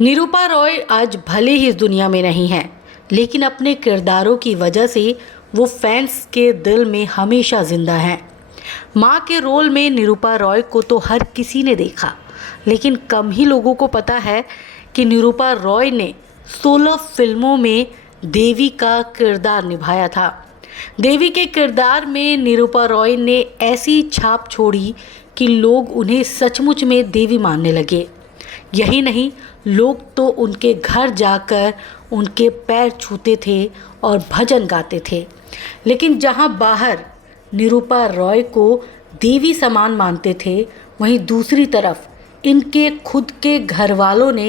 निरूपा रॉय आज भले ही इस दुनिया में नहीं है, लेकिन अपने किरदारों की वजह से वो फैंस के दिल में हमेशा जिंदा हैं। माँ के रोल में निरूपा रॉय को तो हर किसी ने देखा, लेकिन कम ही लोगों को पता है कि निरूपा रॉय ने 16 फिल्मों में देवी का किरदार निभाया था। देवी के किरदार में निरूपा रॉय ने ऐसी छाप छोड़ी कि लोग उन्हें सचमुच में देवी मानने लगे। यही नहीं, लोग तो उनके घर जाकर उनके पैर छूते थे और भजन गाते थे। लेकिन जहां बाहर निरूपा रॉय को देवी समान मानते थे, वहीं दूसरी तरफ इनके खुद के घर वालों ने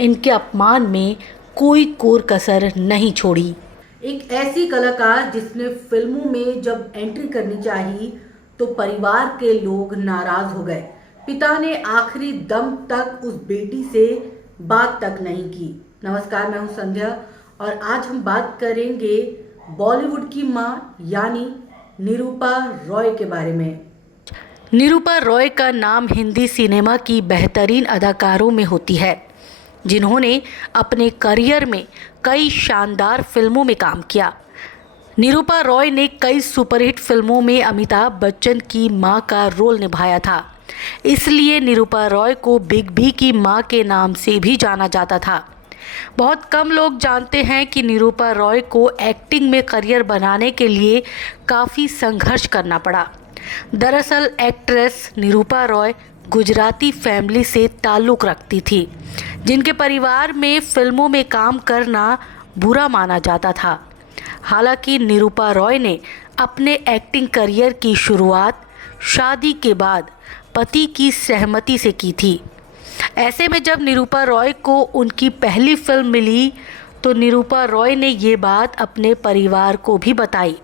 इनके अपमान में कोई कोर कसर नहीं छोड़ी। एक ऐसी कलाकार जिसने फिल्मों में जब एंट्री करनी चाहिए तो परिवार के लोग नाराज हो गए। पिता ने आखिरी दम तक उस बेटी से बात तक नहीं की। नमस्कार, मैं हूं संध्या और आज हम बात करेंगे बॉलीवुड की मां यानी निरूपा रॉय के बारे में। निरूपा रॉय का नाम हिंदी सिनेमा की बेहतरीन अदाकारों में होती है, जिन्होंने अपने करियर में कई शानदार फिल्मों में काम किया। निरूपा रॉय ने कई सुपरहिट फिल्मों में अमिताभ बच्चन की मां का रोल निभाया था, इसलिए निरूपा रॉय को बिग बी की मां के नाम से भी जाना जाता था। बहुत कम लोग जानते हैं कि निरूपा रॉय को एक्टिंग में करियर बनाने के लिए काफ़ी संघर्ष करना पड़ा। दरअसल एक्ट्रेस निरूपा रॉय गुजराती फैमिली से ताल्लुक़ रखती थी, जिनके परिवार में फिल्मों में काम करना बुरा माना जाता था। हालांकि निरूपा रॉय ने अपने एक्टिंग करियर की शुरुआत शादी के बाद पति की सहमति से की थी। ऐसे में जब निरूपा रॉय को उनकी पहली फिल्म मिली तो निरूपा रॉय ने ये बात अपने परिवार को भी बताई।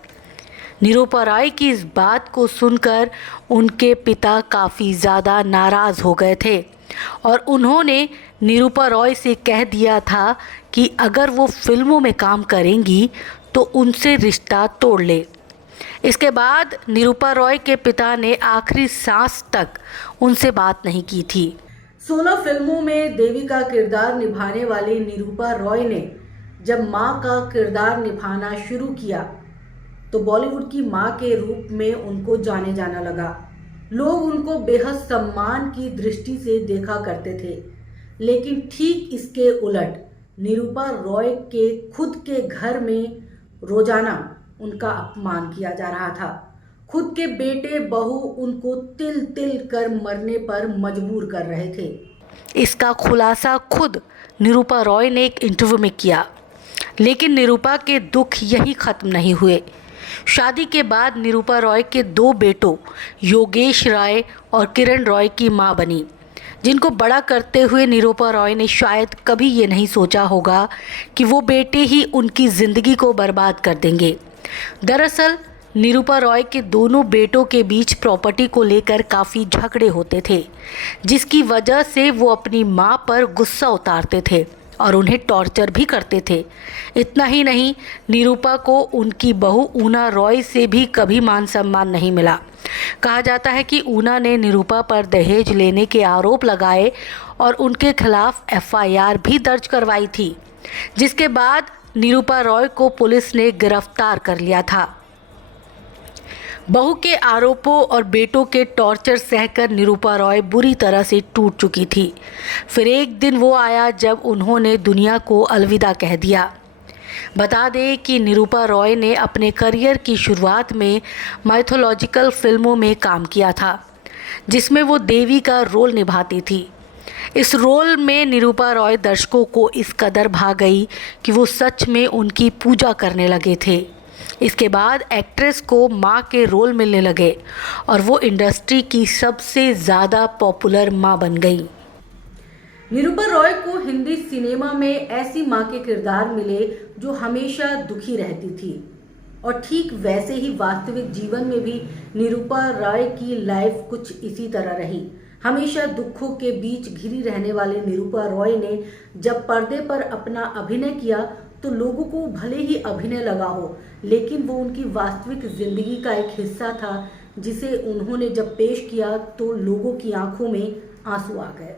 निरूपा रॉय की इस बात को सुनकर उनके पिता काफ़ी ज़्यादा नाराज़ हो गए थे और उन्होंने निरूपा रॉय से कह दिया था कि अगर वो फिल्मों में काम करेंगी तो उनसे रिश्ता तोड़ ले। इसके बाद निरूपा रॉय के पिता ने आखिरी सांस तक उनसे बात नहीं की थी। 16 फिल्मों में देवी का किरदार निभाने वाली निरूपा रॉय ने जब मां का किरदार निभाना शुरू किया तो बॉलीवुड की मां के रूप में उनको जाने जाना लगा। लोग उनको बेहद सम्मान की दृष्टि से देखा करते थे, लेकिन ठीक इसके उलट निरूपा रॉय के खुद के घर में रोजाना उनका अपमान किया जा रहा था। खुद के बेटे बहू उनको तिल तिल कर मरने पर मजबूर कर रहे थे। इसका खुलासा खुद निरूपा रॉय ने एक इंटरव्यू में किया, लेकिन निरूपा के दुख यही खत्म नहीं हुए। शादी के बाद निरूपा रॉय के 2 बेटों योगेश रॉय और किरण रॉय की मां बनी, जिनको बड़ा करते हुए निरूपा रॉय ने शायद कभी ये नहीं सोचा होगा कि वो बेटे ही उनकी ज़िंदगी को बर्बाद कर देंगे। दरअसल निरूपा रॉय के दोनों बेटों के बीच प्रॉपर्टी को लेकर काफ़ी झगड़े होते थे, जिसकी वजह से वो अपनी मां पर गुस्सा उतारते थे और उन्हें टॉर्चर भी करते थे। इतना ही नहीं, निरूपा को उनकी बहू ऊना रॉय से भी कभी मान सम्मान नहीं मिला। कहा जाता है कि ऊना ने निरूपा पर दहेज लेने के आरोप लगाए और उनके खिलाफ एफआईआर भी दर्ज करवाई थी, जिसके बाद निरूपा रॉय को पुलिस ने गिरफ्तार कर लिया था। बहू के आरोपों और बेटों के टॉर्चर सहकर निरूपा रॉय बुरी तरह से टूट चुकी थी। फिर एक दिन वो आया जब उन्होंने दुनिया को अलविदा कह दिया। बता दें कि निरूपा रॉय ने अपने करियर की शुरुआत में माइथोलॉजिकल फिल्मों में काम किया था, जिसमें वो देवी का रोल निभाती थी। इस रोल में निरूपा रॉय दर्शकों को इस कदर भा गई कि वो सच में उनकी पूजा करने लगे थे। इसके बाद एक्ट्रेस को मां के रोल मिलने लगे और वो इंडस्ट्री की सबसे ज़्यादा पॉपुलर मां बन गई। निरूपा रॉय को हिंदी सिनेमा में ऐसी मां के किरदार मिले जो हमेशा दुखी रहती थी, और ठीक वैसे ही वास्तविक जीवन में भी निरूपा रॉय की लाइफ कुछ इसी तरह रही। हमेशा दुखों के बीच घिरी रहने वाली निरूपा रॉय ने जब पर्दे पर अपना अभिनय किया तो लोगों को भले ही अभिनय लगा हो, लेकिन वो उनकी वास्तविक जिंदगी का एक हिस्सा था, जिसे उन्होंने जब पेश किया तो लोगों की आंखों में आंसू आ गए।